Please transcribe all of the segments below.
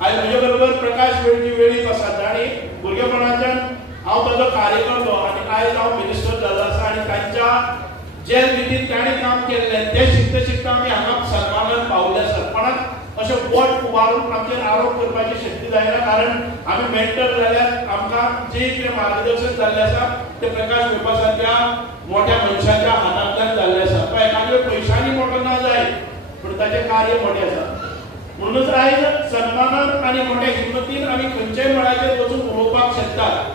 आज म्हजे बरोबर प्रकाश वेळीप आसा आणि भुरगेपणाच्यान हांव ताजो कार्यकर्तो आणि आयज हांव मिनिस्टर जाल्लो आसा आणि तांच्या जे रितीन ताणें काम केल्लें तें शिकता शिकता आमी हांगा सन्मानान पावले आसात. पण अशें वोट वारून आमचेर आरोप करपाची शक्ती जायना, कारण आमी मेंटर जाल्यार आमकां जे कितें मार्गदर्शन जाल्लें आसा तें प्रकाश वेळीपा सारक्या मोठ्या मनशाच्या हातांतल्यान जाल्लें आसा. तो एखाद्या पयशांनी मोठो ना जाय, पूण ताचें कार्य मोठें आसा. म्हणूनच आयज सन्मानान आणि मोठ्या हिम्मतीन आमी खंयच्याय मळाचेर वचून उलोवपाक शकतात.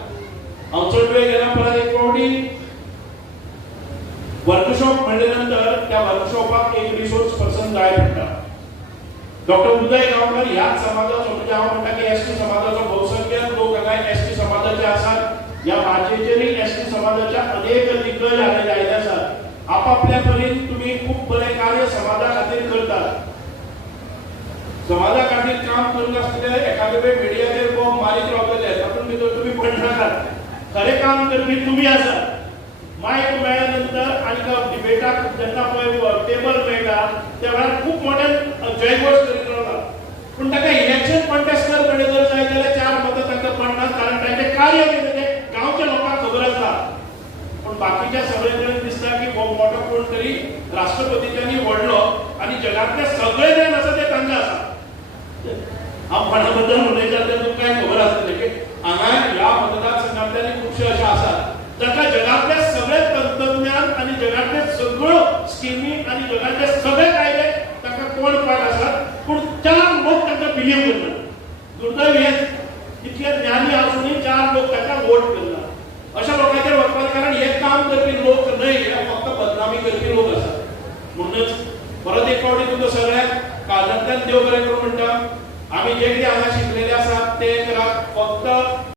हांव चड वेळ गेला परत एक फावटी वर्कशॉप म्हणले नंतर त्या वर्कशॉपाक एक रिसोर्स पर्सन जाय पडटा. डॉक्टर उदय गांवकर ह्याच समाजाचो, म्हणजे हांव म्हणटा की एसटी समाजाचो बहुसंख्य लोक हांगा एसटी समाजाचे आसात. ह्या भाशेचेरय एसटी समाजाच्या अनेक दिग्गज हांगा आयले आसात. आपापल्या परीन तुमी खूब बरें कार्य समाजा खातीर करतात. समाजा खातीर काम करत आसतना एखादे वेळ मिडियाचेर बॉम्ब मारीत रावतले, तातूंत भितर तुमी पडनाकात. खरें काम करपी तुमी आसात. मायक मेळ्ळ्या नंतर आनी डिबेटाक जेन्ना पळय टेबल मेळटा त्या वेळार खूब मोठ्यान जयघोश करीत रावता. पूण ताका इलेक्शन कॉन्टेस्टर कडेन जर जाय जाल्यार 4 मतां तांकां पडनात, कारण तांचें कार्य कितें तें गांवच्या लोकांक खबर आसा. पूण बाकीच्या सगळे कडेन दिसता की हो मोठो कोण तरी राष्ट्रपतीच्यांनी व्हडलो आणि जगातले सगळे जण आसा ते तांकां आसा. हांव कोणा बद्दल उलयता तें तुमकां खबर आसतलें की हांगा ह्या मतदारसंघांतल्यान खुबशे अशे आसात जाका जगातले सगळे तंत्रज्ञान आणि जगातले सगळ्यो स्किमी आणि जगातले सगळे कायदे ताका कोण पाड आसात, पूण 4 लोक ताका बिलीव करतात. दुर्दैव हें इतले ज्ञानी आसूनय 4 लोक ताका वोट करतात. अशा लोकांचेर वचपाचें कारण हे काम करपी लोक न्हय, हे फक्त बदनामी करपी लोक आसात. म्हणूनच परत एक फावटी तुमकां सगळ्यांक काळजांतल्यान देव बरें करूं म्हणटा. आमी जे कितें हांगा शिकलेले आसात ते करात. फक्त